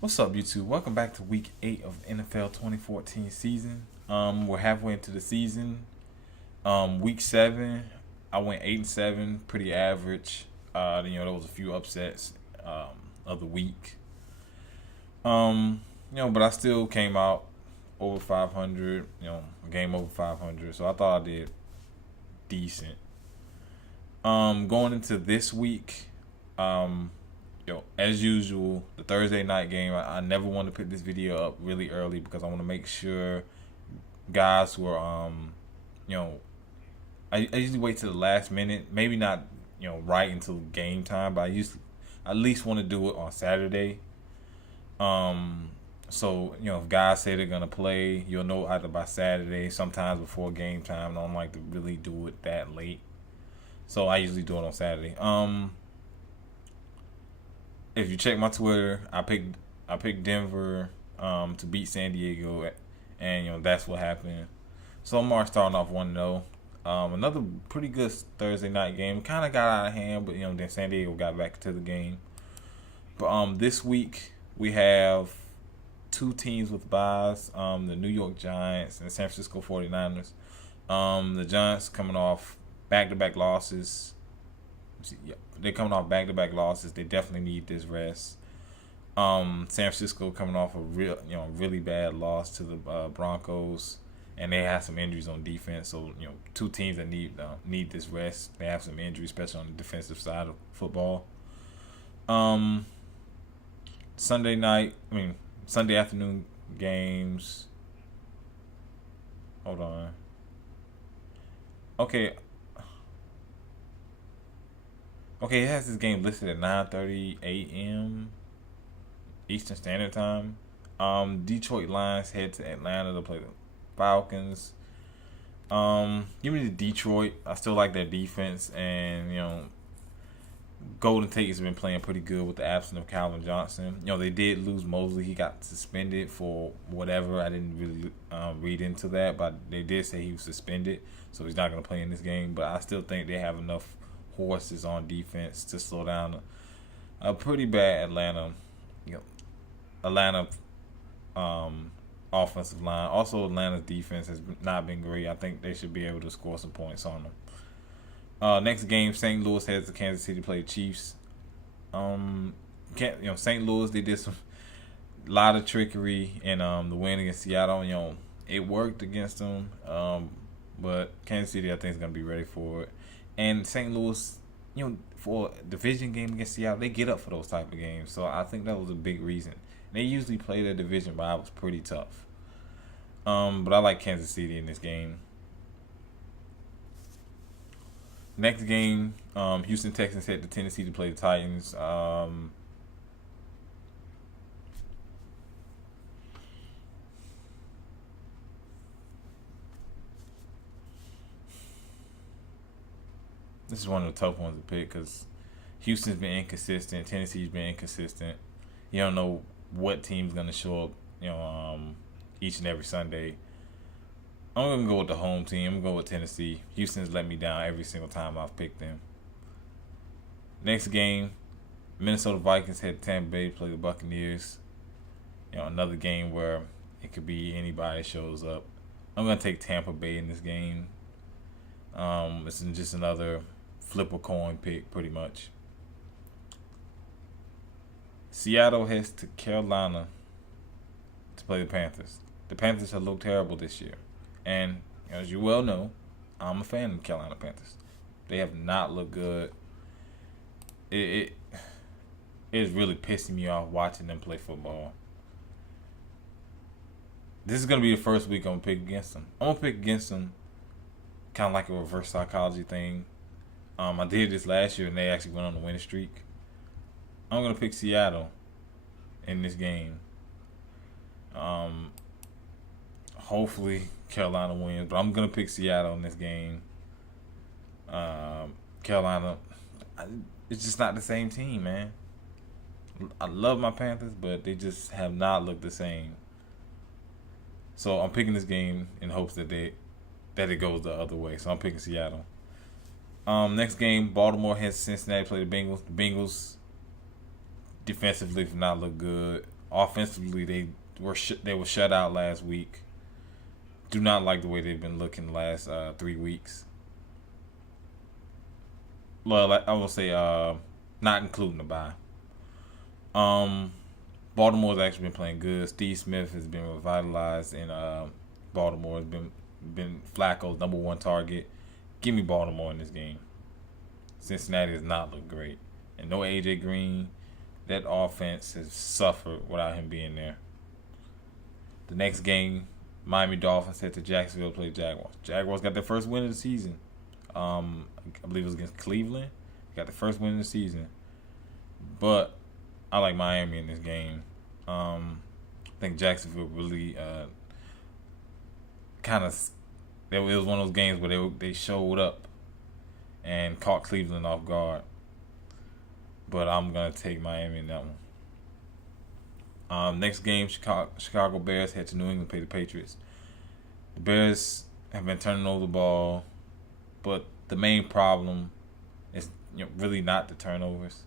What's up, YouTube? Welcome back to Week 8 of NFL 2014 season. We're halfway into the season. Week 7, I went 8-7, pretty average. There was a few upsets of the week. But I still came out over 500. A game over 500. So I thought I did decent. Going into this week, as usual, the Thursday night game, I never want to put this video up really early because I want to make sure guys who are, I usually wait till the last minute, maybe not, right until game time, but I at least want to do it on Saturday. If guys say they're going to play, you'll know either by Saturday, sometimes before game time. I don't like to really do it that late. So I usually do it on Saturday. If you check my Twitter, I picked Denver to beat San Diego, and that's what happened. So I'm already starting off 1-0. Another pretty good Thursday night game. Kind of got out of hand, but then San Diego got back to the game. But this week we have two teams with byes, the New York Giants and the San Francisco 49ers. The Giants coming off back-to-back losses. They're coming off back-to-back losses. They definitely need this rest. San Francisco coming off a really bad loss to the Broncos, and they have some injuries on defense. So two teams that need this rest. They have some injuries, especially on the defensive side of football. Sunday afternoon games. Hold on. Okay, it has this game listed at 9:30 a.m. Eastern Standard Time. Detroit Lions head to Atlanta to play the Falcons. Give me the Detroit. I still like their defense, and Golden Tate has been playing pretty good with the absence of Calvin Johnson. They did lose Mosley. He got suspended for whatever. I didn't really read into that, but they did say he was suspended, so he's not going to play in this game. But I still think they have enough horses on defense to slow down a pretty bad Atlanta offensive line. Also, Atlanta's defense has not been great. I think they should be able to score some points on them. Next game, St. Louis heads to Kansas City to play the Chiefs. St. Louis, they did some lot of trickery in the win against Seattle. It worked against them, but Kansas City, I think, is gonna be ready for it. And St. Louis, for a division game against Seattle, they get up for those type of games. So I think that was a big reason. They usually play their division rivals pretty tough. But I like Kansas City in this game. Next game, Houston Texans head to Tennessee to play the Titans. This is one of the tough ones to pick because Houston's been inconsistent. Tennessee's been inconsistent. You don't know what team's gonna show up, each and every Sunday. I'm gonna go with the home team. I'm gonna go with Tennessee. Houston's let me down every single time I've picked them. Next game, Minnesota Vikings head to Tampa Bay to play the Buccaneers. Another game where it could be anybody shows up. I'm gonna take Tampa Bay in this game. It's just another flip a coin pick, pretty much. Seattle heads to Carolina to play the Panthers. The Panthers have looked terrible this year. And as you well know, I'm a fan of the Carolina Panthers. They have not looked good. It is really pissing me off watching them play football. This is going to be the first week I'm going to pick against them. I'm going to pick against them kind of like a reverse psychology thing. I did this last year, and they actually went on a winning streak. I'm going to pick Seattle in this game. Hopefully Carolina wins, but I'm going to pick Seattle in this game. Carolina, it's just not the same team, man. I love my Panthers, but they just have not looked the same. So I'm picking this game in hopes that it goes the other way. So I'm picking Seattle. Next game, Baltimore heads to Cincinnati to play the Bengals. The Bengals defensively have not looked good. Offensively, they were shut out last week. Do not like the way they've been looking the last 3 weeks. Well, I will say not including the bye. Baltimore's actually been playing good. Steve Smith has been revitalized in Baltimore. Has been Flacco's number one target. Give me Baltimore in this game. Cincinnati has not looked great. And no AJ Green. That offense has suffered without him being there. The next game, Miami Dolphins head to Jacksonville to play Jaguars. Jaguars got their first win of the season. I believe it was against Cleveland. Got the first win of the season. But I like Miami in this game. I think Jacksonville really kind of. It was one of those games where they showed up and caught Cleveland off guard. But I'm going to take Miami in that one. Next game, Chicago Bears head to New England to play the Patriots. The Bears have been turning over the ball, but the main problem is really not the turnovers.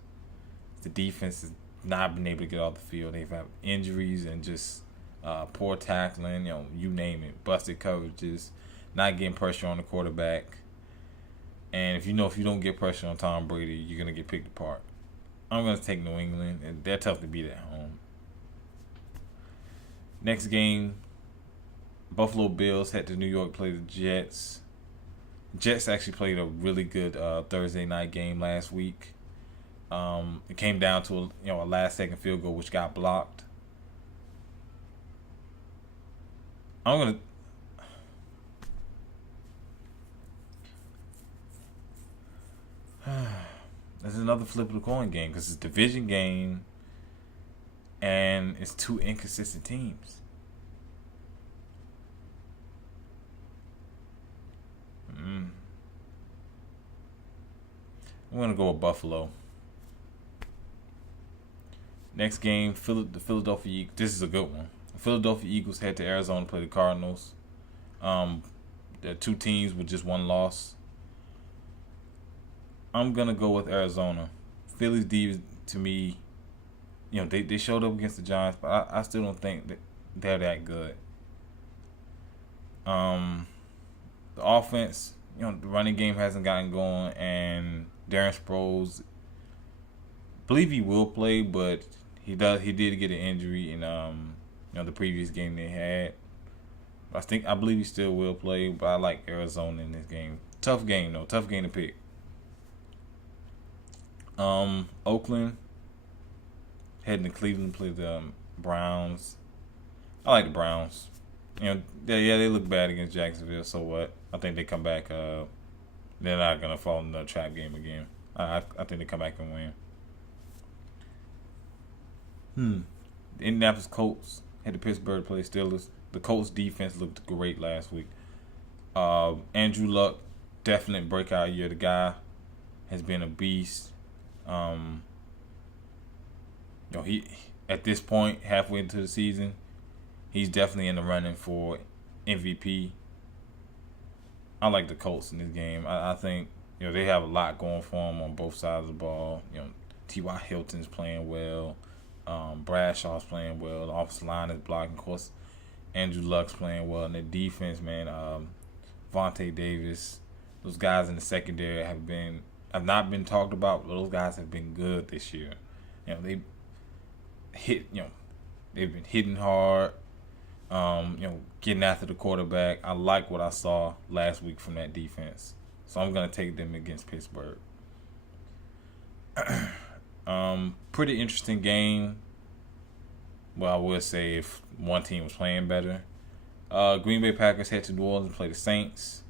The defense has not been able to get off the field. They've had injuries and just poor tackling, you name it. Busted coverages, not getting pressure on the quarterback. And if you don't get pressure on Tom Brady, you're going to get picked apart. I'm going to take New England, and they're tough to beat at home. Next game, Buffalo Bills head to New York to play the Jets. Jets actually played a really good Thursday night game last week. It came down to a last-second field goal, which got blocked. I'm going to... This is another flip of the coin game because it's a division game and it's two inconsistent teams. I'm going to go with Buffalo. Next game, the Philadelphia Eagles. This is a good one. The Philadelphia Eagles head to Arizona to play the Cardinals. They're two teams with just one loss. I'm going to go with Arizona. Philly's D, to me, they showed up against the Giants, but I still don't think that they're that good. The offense, the running game hasn't gotten going, and Darren Sproles, I believe he will play, but he did get an injury in the previous game they had. I believe he still will play, but I like Arizona in this game. Tough game though. Tough game to pick. Oakland heading to Cleveland to play the Browns. I like the Browns. They look bad against Jacksonville, so what? I think they come back. They're not gonna fall in the trap game again. I think they come back and win. The Indianapolis Colts head to Pittsburgh to play Steelers. The Colts defense looked great last week. Andrew Luck, definite breakout year. The guy has been a beast. He at this point, halfway into the season, he's definitely in the running for MVP. I like the Colts in this game. I think they have a lot going for them on both sides of the ball. T.Y. Hilton's playing well. Bradshaw's playing well. The offensive line is blocking. Of course, Andrew Luck's playing well. And the defense, man, Vontae Davis, those guys in the secondary have not been talked about, but those guys have been good this year. They hit, they've been hitting hard, getting after the quarterback. I like what I saw last week from that defense. So I'm going to take them against Pittsburgh. Pretty interesting game. Well, I would say if one team was playing better. Green Bay Packers head to New Orleans to play the Saints.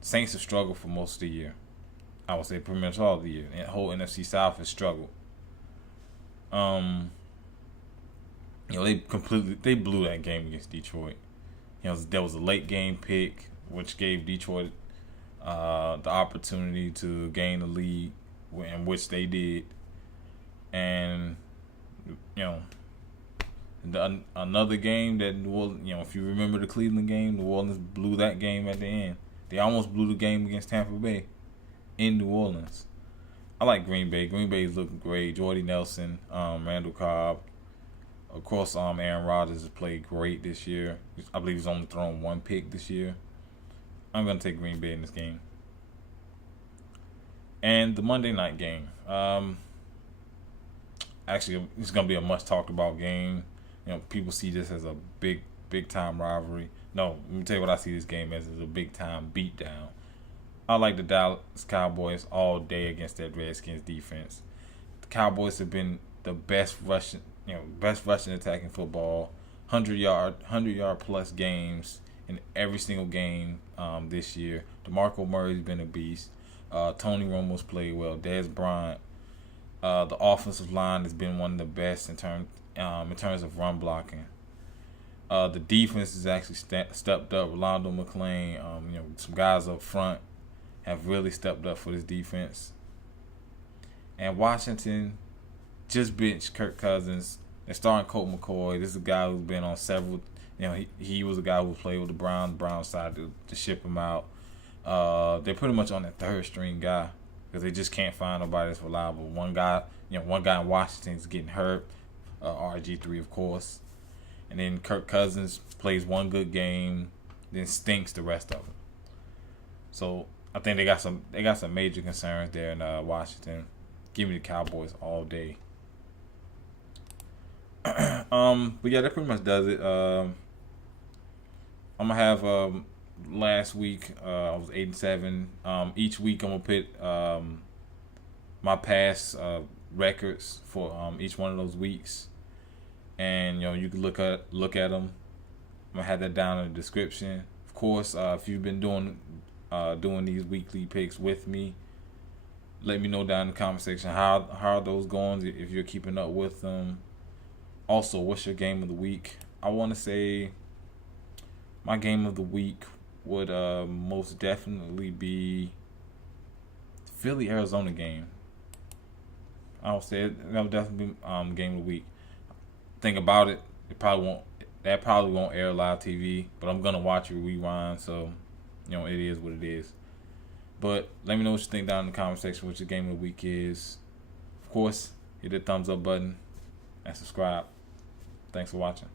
The Saints have struggled for most of the year. I would say pretty much all of the year. The whole NFC South has struggled. They blew that game against Detroit. There was a late game pick which gave Detroit the opportunity to gain the lead, in which they did. And another game that New Orleans, if you remember the Cleveland game, New Orleans blew that game at the end. They almost blew the game against Tampa Bay in New Orleans. I like Green Bay. Green Bay is looking great. Jordy Nelson, Randall Cobb, Of course, Aaron Rodgers has played great this year. I believe he's only thrown one pick this year. I'm going to take Green Bay in this game. And the Monday night game. Actually, it's going to be a much talked about game. People see this as a big time rivalry. No, let me tell you what I see this game as a big time beatdown. I like the Dallas Cowboys all day against that Redskins defense. The Cowboys have been the best rushing attacking football, 100-yard plus games in every single game this year. DeMarco Murray's been a beast. Tony Romo's played well. Dez Bryant. The offensive line has been one of the best in terms of run blocking. The defense has actually stepped up. Rolando McClain, some guys up front have really stepped up for this defense. And Washington just benched Kirk Cousins. They're starting Colt McCoy. This is a guy who's been on several. He was a guy who played with the Browns. The Browns decided to ship him out. They're pretty much on that third string guy because they just can't find nobody that's reliable. One guy in Washington is getting hurt. RG3, of course. And then Kirk Cousins plays one good game, then stinks the rest of them. So I think they got some major concerns there in Washington. Give me the Cowboys all day. But yeah, that pretty much does it. I'm gonna have last week I was 8-7. Each week I'm gonna put my past records for each one of those weeks, and you can look at them. I'm gonna have that down in the description. Of course, if you've been doing these weekly picks with me, let me know down in the comment section how are those going, if you're keeping up with them. Also, what's your game of the week? I want to say my game of the week would most definitely be Philly-Arizona game. I would say that would definitely be game of the week. Think about it. That probably won't air live TV, but I'm gonna watch it rewind. So, it is what it is. But let me know what you think down in the comment section. What your game of the week is. Of course, hit the thumbs up button and subscribe. Thanks for watching.